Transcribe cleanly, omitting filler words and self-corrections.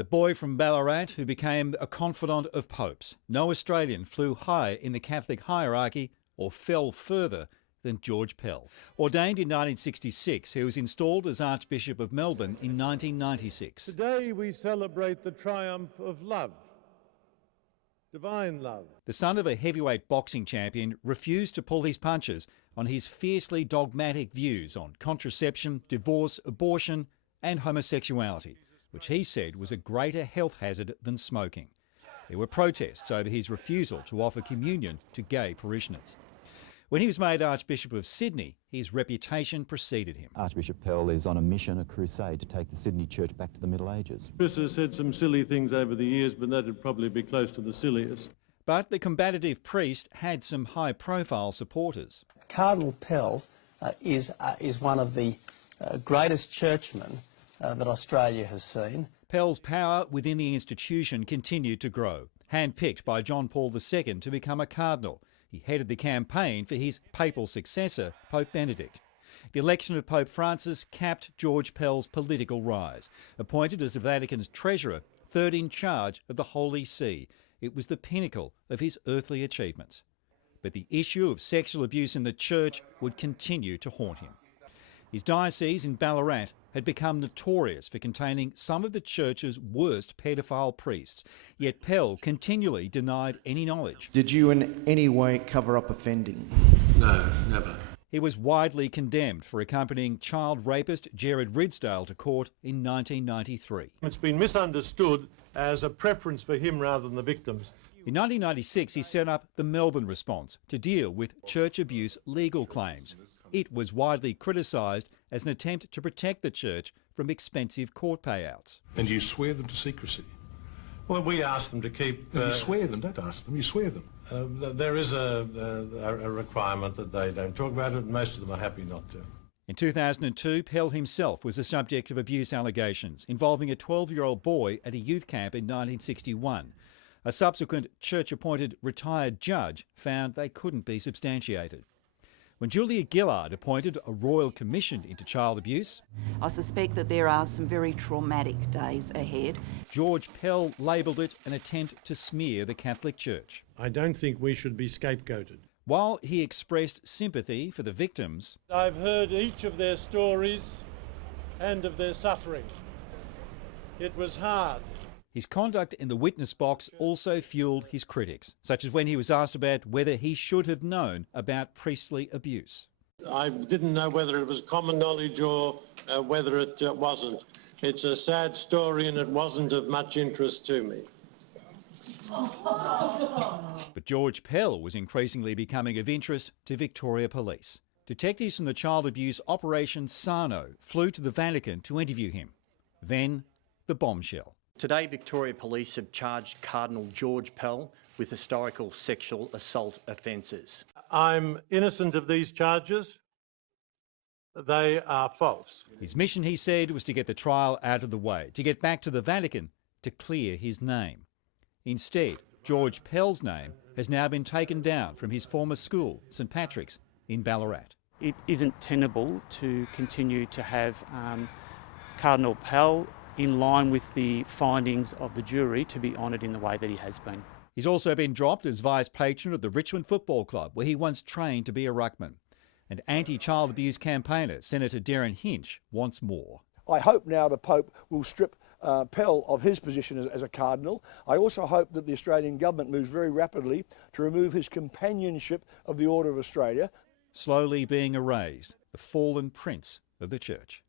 The boy from Ballarat who became a confidant of popes. No Australian flew higher in the Catholic hierarchy or fell further than George Pell. Ordained in 1966, he was installed as Archbishop of Melbourne in 1996. Today we celebrate the triumph of love, divine love. The son of a heavyweight boxing champion refused to pull his punches on his fiercely dogmatic views on contraception, divorce, abortion and homosexuality, which he said was a greater health hazard than smoking. There were protests over his refusal to offer communion to gay parishioners. When he was made Archbishop of Sydney, his reputation preceded him. Archbishop Pell is on a mission, a crusade, to take the Sydney Church back to the Middle Ages. Chris has said some silly things over the years, but that'd probably be close to the silliest. But the combative priest had some high-profile supporters. Cardinal Pell is one of the greatest churchmen that Australia has seen. Pell's power within the institution continued to grow. Handpicked by John Paul II to become a cardinal, he headed the campaign for his papal successor, Pope Benedict. The election of Pope Francis capped George Pell's political rise. Appointed as the Vatican's treasurer, third in charge of the Holy See, it was the pinnacle of his earthly achievements. But the issue of sexual abuse in the church would continue to haunt him. His diocese in Ballarat had become notorious for containing some of the church's worst paedophile priests, yet Pell continually denied any knowledge. Did you in any way cover up offending? No, never. He was widely condemned for accompanying child rapist Gerard Ridsdale to court in 1993. It's been misunderstood as a preference for him rather than the victims. In 1996, he set up the Melbourne response to deal with church abuse legal claims. It was widely criticised as an attempt to protect the church from expensive court payouts. And you swear them to secrecy? Well, we ask them to keep... You swear them, don't ask them, you swear them. There is a requirement that they don't talk about it, and most of them are happy not to. In 2002, Pell himself was the subject of abuse allegations involving a 12-year-old boy at a youth camp in 1961. A subsequent church-appointed retired judge found they couldn't be substantiated. When Julia Gillard appointed a royal commission into child abuse, I suspect that there are some very traumatic days ahead. George Pell labelled it an attempt to smear the Catholic Church. I don't think we should be scapegoated. While he expressed sympathy for the victims, I've heard each of their stories and of their suffering. It was hard. his conduct in the witness box also fueled his critics, such as when he was asked about whether he should have known about priestly abuse. I didn't know whether it was common knowledge or whether it wasn't. It's a sad story and it wasn't of much interest to me. But George Pell was increasingly becoming of interest to Victoria Police. Detectives from the child abuse Operation Sarno flew to the Vatican to interview him. Then, the bombshell. Today, Victoria Police have charged Cardinal George Pell with historical sexual assault offences. I'm innocent of these charges. They are false. His mission, he said, was to get the trial out of the way, to get back to the Vatican to clear his name. Instead, George Pell's name has now been taken down from his former school, St Patrick's, in Ballarat. It isn't tenable to continue to have Cardinal Pell, in line with the findings of the jury, to be honoured in the way that he has been. He's also been dropped as vice patron of the Richmond Football Club, where he once trained to be a ruckman. And anti-child abuse campaigner Senator Darren Hinch wants more. I hope now the Pope will strip Pell of his position as a cardinal. I also hope that the Australian government moves very rapidly to remove his companionship of the Order of Australia. Slowly being erased, the fallen prince of the Church.